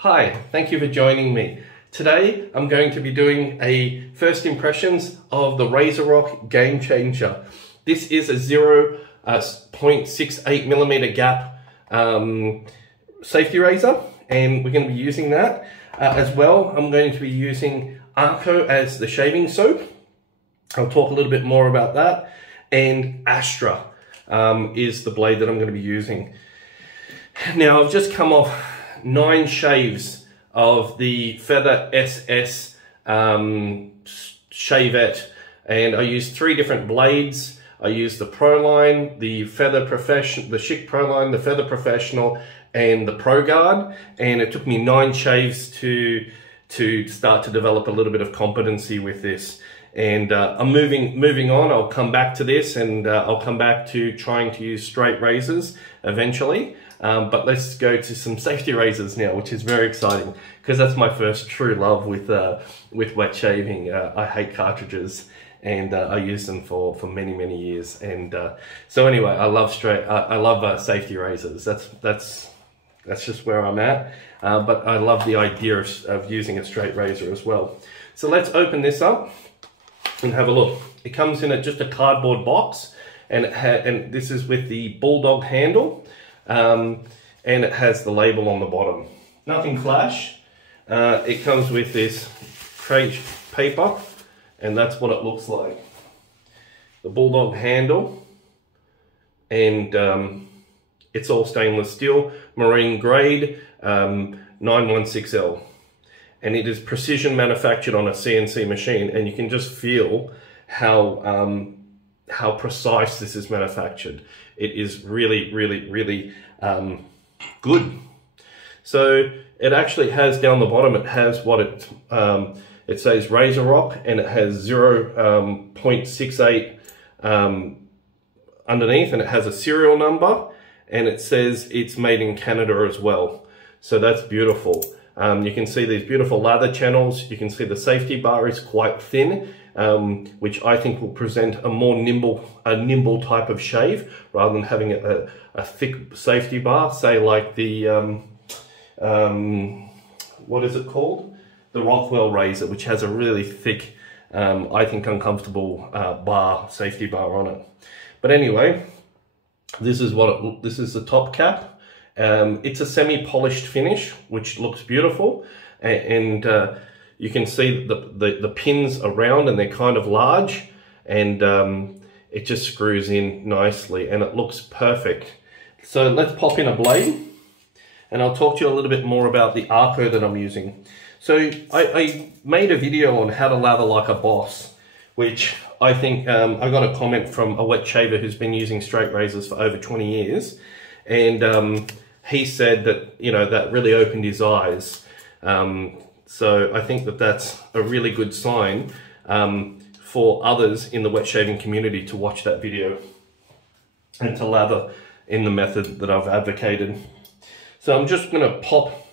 Hi, thank you for joining me. Today I'm going to be doing a first impressions of the Razorock Gamechanger. This is a 0.68 millimeter gap safety razor, and we're going to be using that. As well, I'm going to be using Arko as the shaving soap. I'll talk a little bit more about that. And Astra is the blade that I'm going to be using. Now, I've just come off 9 shaves of the Feather SS shavette, and I used 3 different blades. I used the Pro Line, the Feather Professional, the Chic Pro Line, the Feather Professional, and the Pro Guard, and it took me 9 shaves to start to develop a little bit of competency with this. And I'm moving on. I'll come back to this, and I'll come back to trying to use straight razors eventually. But let's go to some safety razors now, which is very exciting because that's my first true love with wet shaving. I hate cartridges, and I used them for many years. And so anyway, I love safety razors. That's just where I'm at. But I love the idea of using a straight razor as well. So let's open this up and have a look. It comes in just a cardboard box, and this is with the bulldog handle, and it has the label on the bottom. Nothing flash. It comes with this crate paper, and that's what it looks like. The bulldog handle, and it's all stainless steel, marine grade, 916L. And it is precision manufactured on a CNC machine, and you can just feel how precise this is manufactured. It is really good. So it actually has down the bottom, it has what it says Razorock, and it has 0.68 underneath, and it has a serial number, and it says it's made in Canada as well. So that's beautiful. You can see these beautiful lather channels. You can see the safety bar is quite thin, which I think will present a more nimble type of shave rather than having a thick safety bar, say like the, what is it called? The Rockwell razor, which has a really thick, I think uncomfortable safety bar on it. But anyway, this is the top cap. It's a semi-polished finish, which looks beautiful, and you can see the pins around, and they're kind of large, and it just screws in nicely, and it looks perfect. So let's pop in a blade, and I'll talk to you a little bit more about the Arko that I'm using. So I made a video on how to lather like a boss, which I think I got a comment from a wet shaver who's been using straight razors for over 20 years, and he said that, you know, that really opened his eyes. So I think that that's a really good sign for others in the wet shaving community to watch that video and to lather in the method that I've advocated. So I'm just gonna pop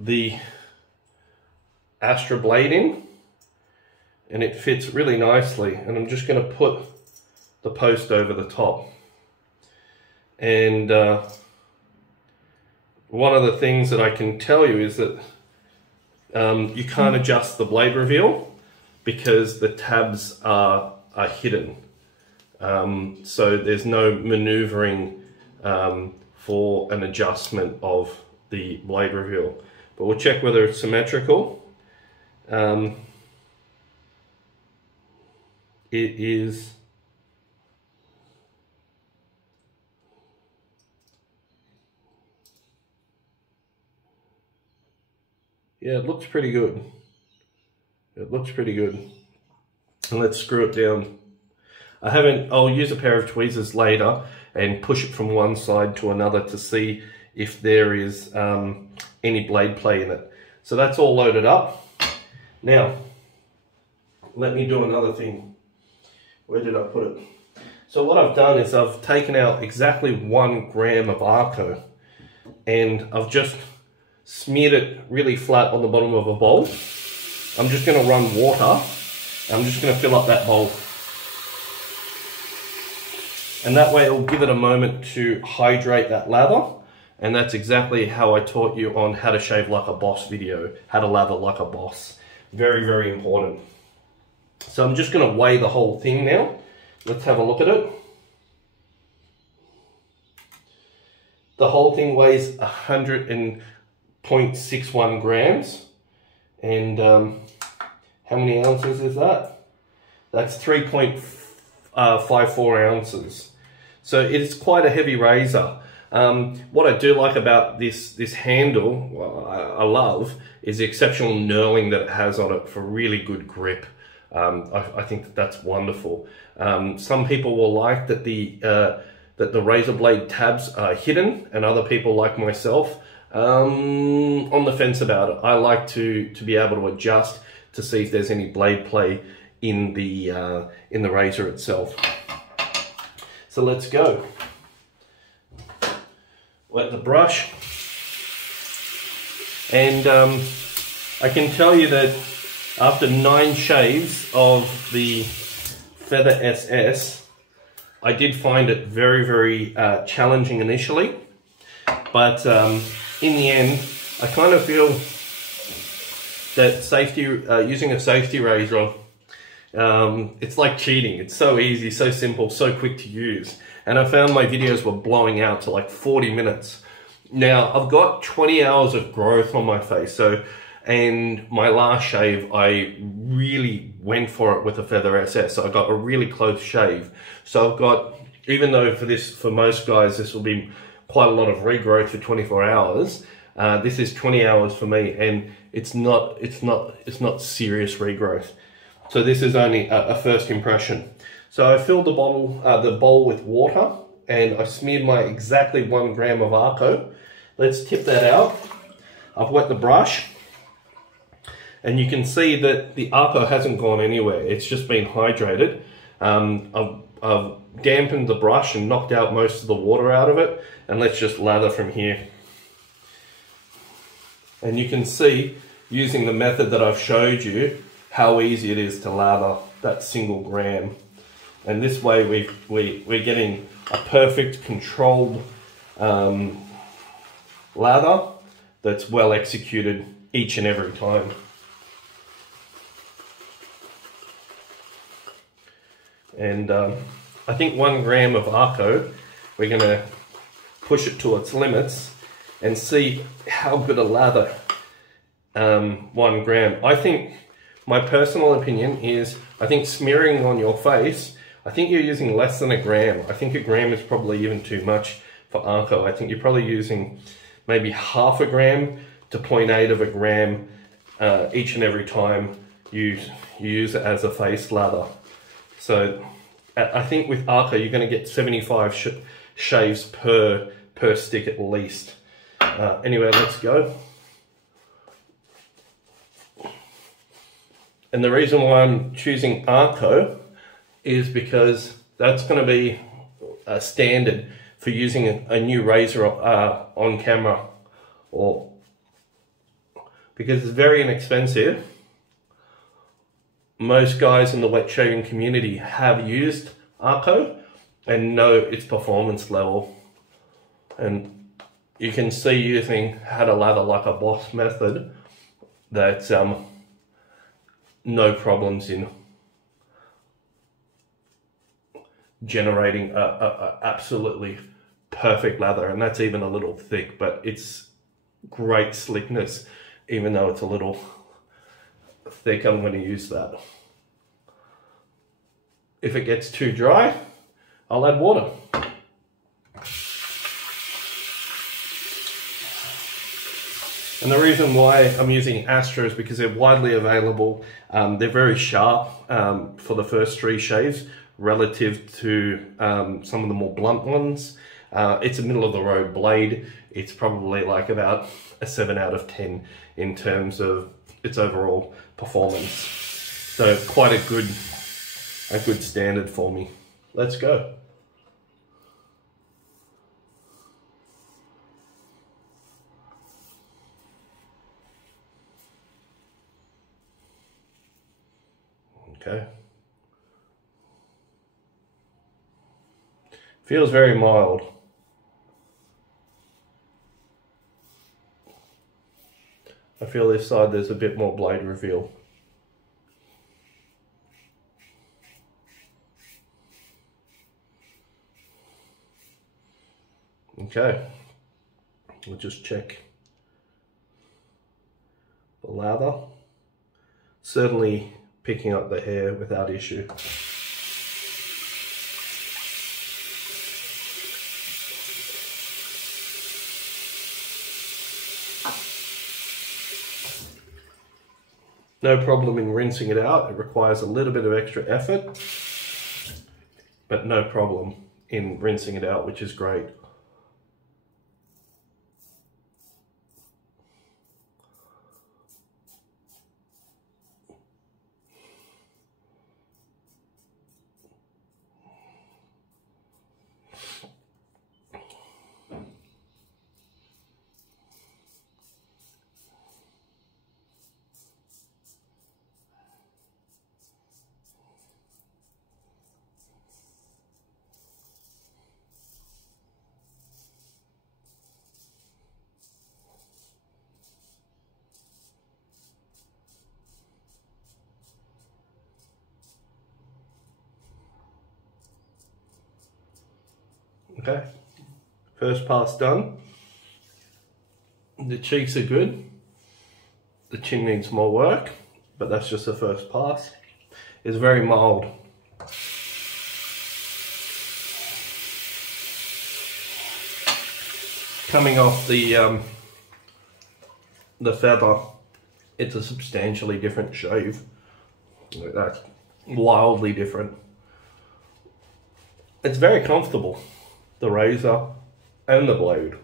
the Astra blade in, and it fits really nicely. And I'm just gonna put the post over the top. And one of the things that I can tell you is that you can't adjust the blade reveal because the tabs are hidden. So there's no maneuvering for an adjustment of the blade reveal. But we'll check whether it's symmetrical. It is. Yeah, it looks pretty good. It looks pretty good. And let's screw it down. I'll use a pair of tweezers later and push it from one side to another to see if there is any blade play in it. So that's all loaded up. Now, let me do another thing. Where did I put it? So what I've done is I've taken out exactly 1 gram of Arko, and I've just smeared it really flat on the bottom of a bowl. I'm just going to run water. I'm just going to fill up that bowl. And that way it will give it a moment to hydrate that lather. And that's exactly how I taught you on how to shave like a boss video, how to lather like a boss. Very, very important. So I'm just going to weigh the whole thing now. Let's have a look at it. The whole thing weighs 100.61 grams. And how many ounces is that? That's 3.54 ounces. So it's quite a heavy razor. What I do like about this handle, I love, is the exceptional knurling that it has on it for really good grip. I think that's wonderful. Some people will like that the razor blade tabs are hidden, and other people like myself on the fence about it. I like to be able to adjust to see if there's any blade play in the razor itself. So let's go. Wet the brush, and I can tell you that after 9 shaves of the Feather SS, I did find it very, very challenging initially, but in the end, I kind of feel that using a safety razor, it's like cheating. It's so easy, so simple, so quick to use. And I found my videos were blowing out to like 40 minutes. Now, I've got 20 hours of growth on my face, and my last shave, I really went for it with a Feather SS. So I got a really close shave. So I've got, even though for most guys, this will be quite a lot of regrowth for 24 hours, this is 20 hours for me, and it's not serious regrowth. So this is only a first impression. So I filled the bowl with water, and I smeared my exactly 1 gram of Arko. Let's tip that out. I've wet the brush, and you can see that the Arko hasn't gone anywhere. It's just been hydrated. I've dampened the brush and knocked out most of the water out of it, and let's just lather from here. And you can see, using the method that I've showed you, how easy it is to lather that single gram. And this way we're getting a perfect controlled lather that's well executed each and every time. And I think 1 gram of Arko, we're going to push it to its limits and see how good a lather 1 gram. I think, my personal opinion is, I think smearing on your face, I think you're using less than 1 gram. I think 1 gram is probably even too much for Arko. I think you're probably using maybe half a gram to 0.8 of a gram each and every time you use it as a face lather. So I think with Arko, you're going to get 75 shaves per stick at least. Anyway, let's go. And the reason why I'm choosing Arko is because that's going to be a standard for using a new razor on camera, or because it's very inexpensive. Most guys in the wet shaving community have used Arko and know its performance level. And you can see, using how to lather like a boss method, that no problems in generating a absolutely perfect lather. And that's even a little thick, but it's great slickness. Even though it's a little thick, I'm going to use that. If it gets too dry, I'll add water. And the reason why I'm using Astra is because they're widely available. They're very sharp for the first 3 shaves relative to some of the more blunt ones. It's a middle of the road blade. It's probably like about a 7 out of 10 in terms of its overall performance. So quite a good standard for me. Let's go. Okay. Feels very mild. I feel this side there's a bit more blade reveal. Okay, we'll just check the lather. Certainly picking up the hair without issue. No problem in rinsing it out. It requires a little bit of extra effort, but no problem in rinsing it out, which is great. Okay, first pass done. The cheeks are good. The chin needs more work, but that's just the first pass. It's very mild. Coming off the feather, it's a substantially different shave. That's wildly different. It's very comfortable, the razor and the blade.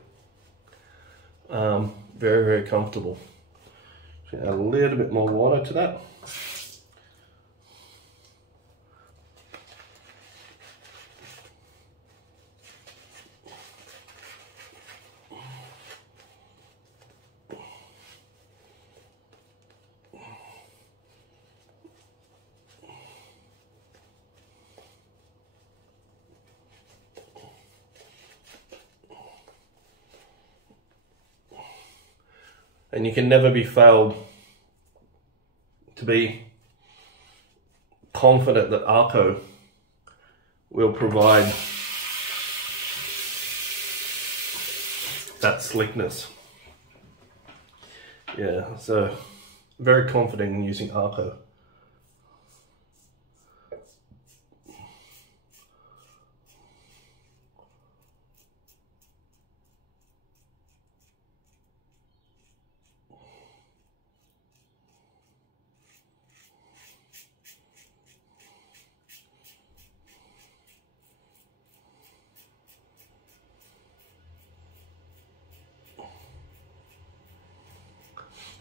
Very, very comfortable. Add a little bit more water to that. And you can never be failed to be confident that Arko will provide that slickness. Yeah, so very confident in using Arko.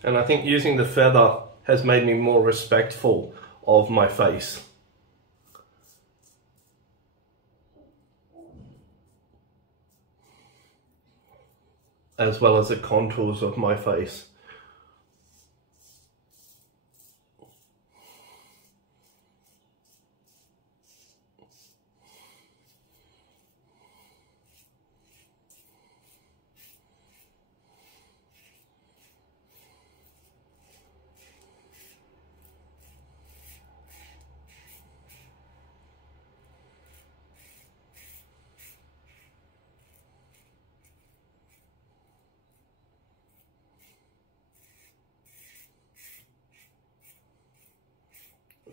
And I think using the feather has made me more respectful of my face. As well as the contours of my face.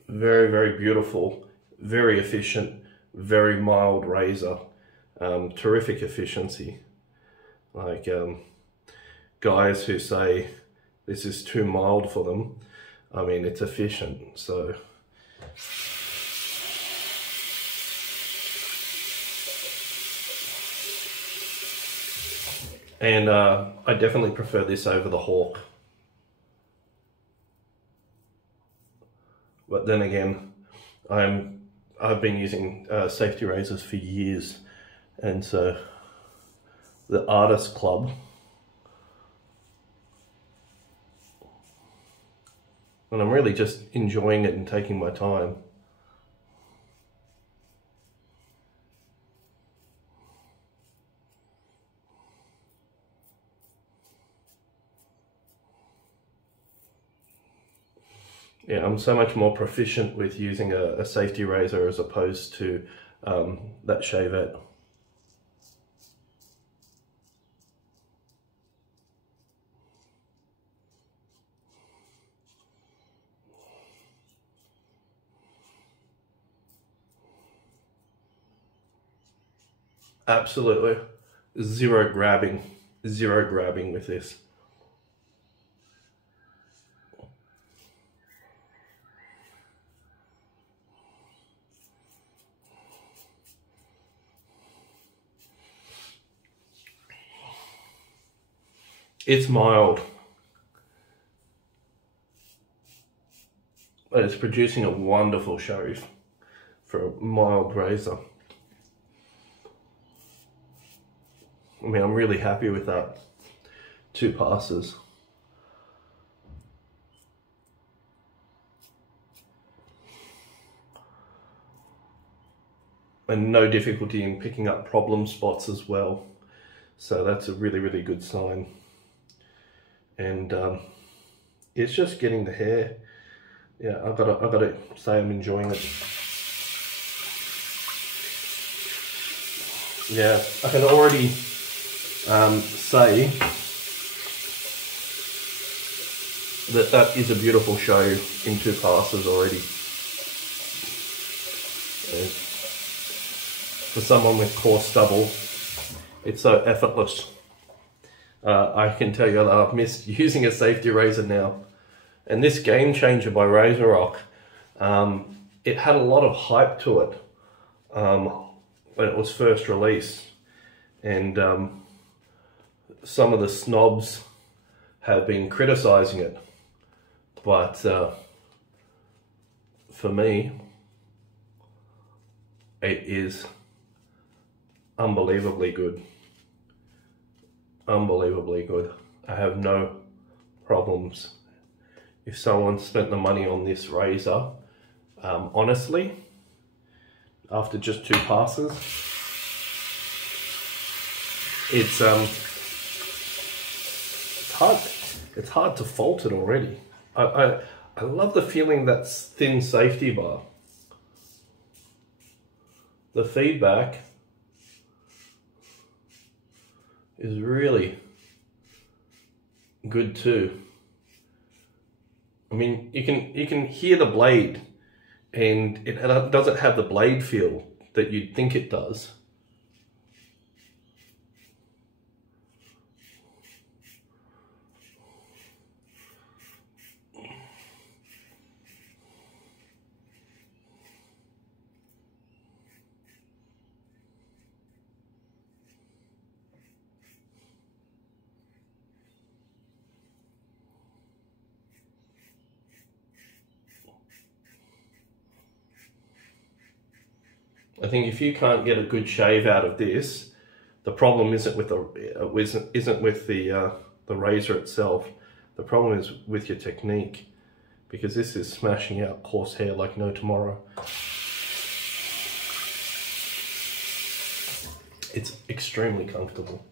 Very, very beautiful, very efficient, very mild razor. Terrific efficiency. Like guys who say this is too mild for them, I mean, it's efficient. So and I definitely prefer this over the Hawk. But then again, I've been using safety razors for years, and so the Artist Club, and I'm really just enjoying it and taking my time. Yeah, I'm so much more proficient with using a safety razor as opposed to that shavette. Absolutely zero grabbing with this. It's mild, but it's producing a wonderful shave for a mild razor. I mean, I'm really happy with that. 2 passes. And no difficulty in picking up problem spots as well. So that's a really, really good sign. And it's just getting the hair. Yeah, I've got to say I'm enjoying it. Yeah, I can already say that is a beautiful shave in 2 passes already. For someone with coarse stubble, it's so effortless. I can tell you that I've missed using a safety razor now. And this Gamechanger by Razorock, it had a lot of hype to it when it was first released. And some of the snobs have been criticizing it. But for me, it is unbelievably good. Unbelievably good. I have no problems. If someone spent the money on this razor, honestly, after just 2 passes, it's hard to fault it already. I love the feeling that's thin safety bar. The feedback is really good too. I mean, you can hear the blade, and it doesn't have the blade feel that you'd think it does. I think if you can't get a good shave out of this, the problem isn't with the razor itself. The problem is with your technique, because this is smashing out coarse hair like no tomorrow. It's extremely comfortable.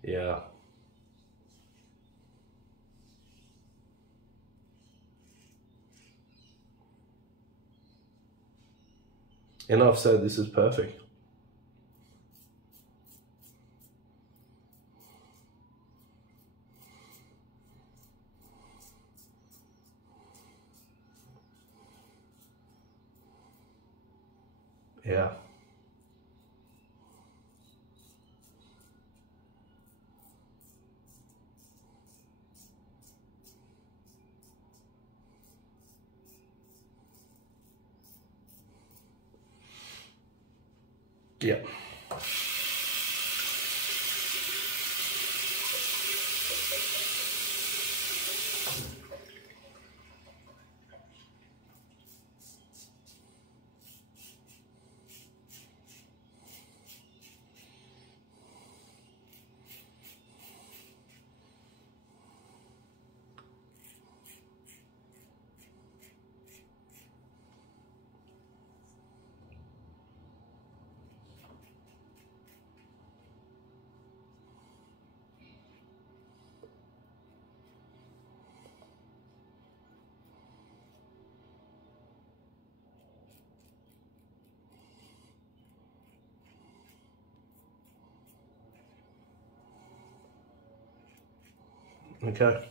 Yeah. Enough said, this is perfect. Yeah. Yeah. Okay.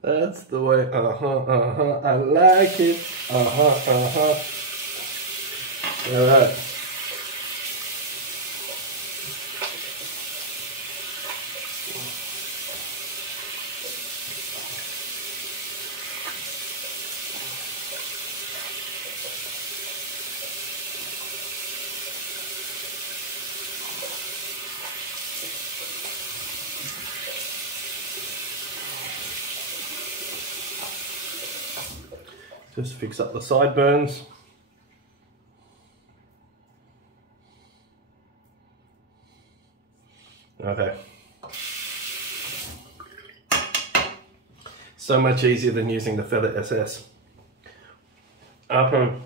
That's the way, I like it, All right. Just fix up the sideburns. Okay. So much easier than using the Feather SS. Arko,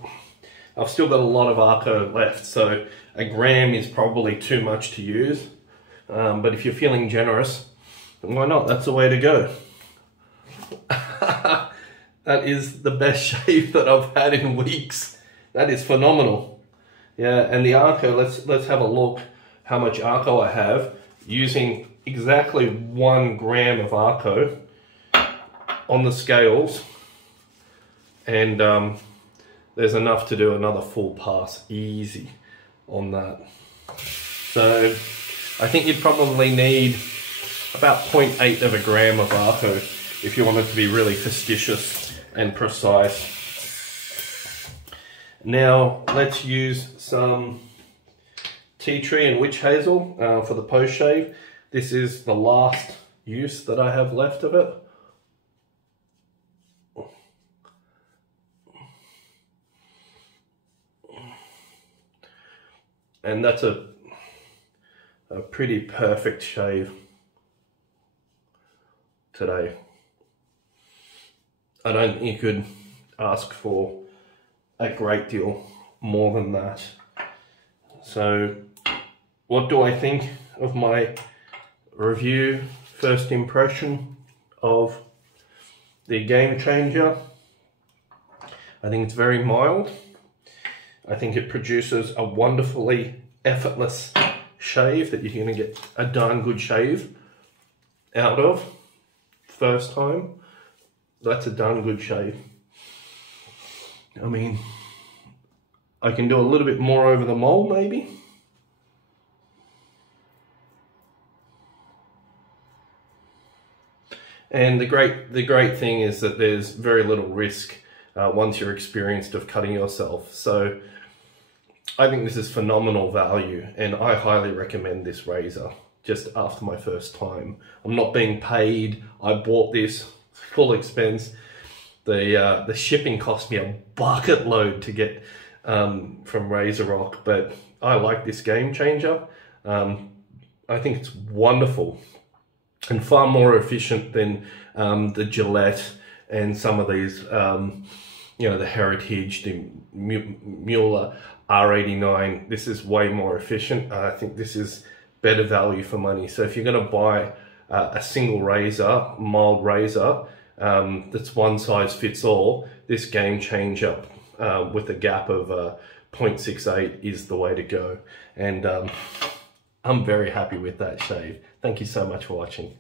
I've still got a lot of Arko left, so a gram is probably too much to use. But if you're feeling generous, why not? That's the way to go. That is the best shave that I've had in weeks. That is phenomenal. Yeah, and the Arko, let's have a look how much Arko I have using exactly 1 gram of Arko on the scales, and there's enough to do another full pass easy on that. So I think you'd probably need about 0.8 of a gram of Arko if you want it to be really fastidious and precise. Now let's use some tea tree and witch hazel for the post shave. This is the last use that I have left of it. And that's a pretty perfect shave today. I don't think you could ask for a great deal more than that. So what do I think of my review, first impression of the Gamechanger? I think it's very mild. I think it produces a wonderfully effortless shave that you're going to get a darn good shave out of first time. That's a darn good shave. I mean, I can do a little bit more over the mole maybe. And the great thing is that there's very little risk once you're experienced of cutting yourself. So I think this is phenomenal value, and I highly recommend this razor just after my first time. I'm not being paid. I bought this full expense. The shipping cost me a bucket load to get from Razorock, but I like this Gamechanger. I think it's wonderful and far more efficient than the Gillette and some of these, you know, the Heritage, the Mueller R89. This is way more efficient. I think this is better value for money. So if you're going to buy a single razor, mild razor, that's one size fits all, this Gamechanger with a gap of 0.68 is the way to go. And I'm very happy with that shave. Thank you so much for watching.